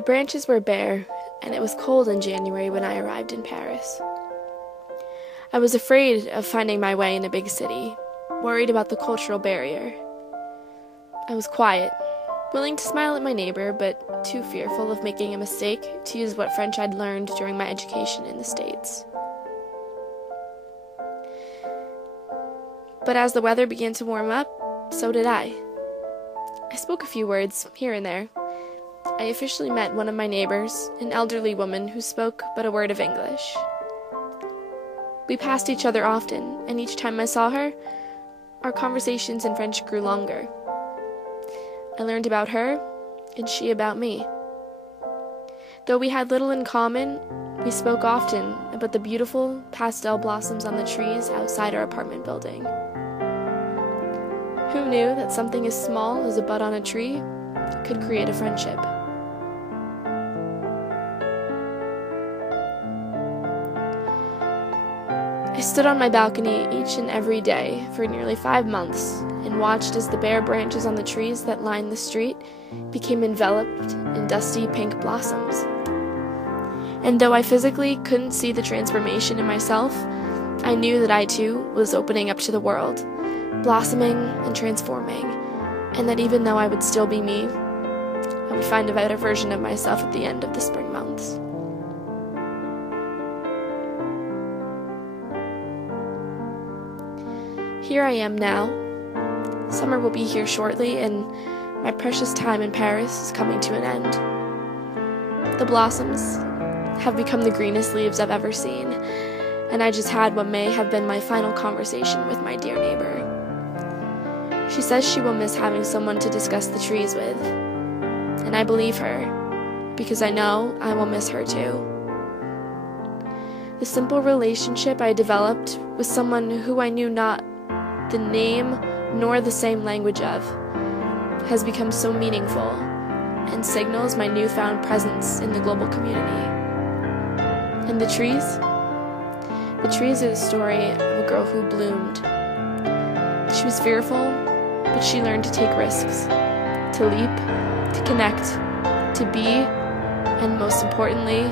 The branches were bare, and it was cold in January when I arrived in Paris. I was afraid of finding my way in a big city, worried about the cultural barrier. I was quiet, willing to smile at my neighbor, but too fearful of making a mistake to use what French I'd learned during my education in the States. But as the weather began to warm up, so did I. I spoke a few words here and there. I officially met one of my neighbors, an elderly woman who spoke but a word of English. We passed each other often, and each time I saw her, our conversations in French grew longer. I learned about her, and she about me. Though we had little in common, we spoke often about the beautiful pastel blossoms on the trees outside our apartment building. Who knew that something as small as a bud on a tree could create a friendship? I stood on my balcony each and every day for nearly 5 months and watched as the bare branches on the trees that lined the street became enveloped in dusty pink blossoms. And though I physically couldn't see the transformation in myself, I knew that I too was opening up to the world, blossoming and transforming, and that even though I would still be me, I would find a better version of myself at the end of the spring months. Here I am now. Summer will be here shortly, and my precious time in Paris is coming to an end. The blossoms have become the greenest leaves I've ever seen, and I just had what may have been my final conversation with my dear neighbor. She says she will miss having someone to discuss the trees with, and I believe her, because I know I will miss her too. The simple relationship I developed with someone who I knew not the name nor the same language of has become so meaningful and signals my newfound presence in the global community. And the trees? The trees are the story of a girl who bloomed. She was fearful, but she learned to take risks, to leap, to connect, to be, and most importantly,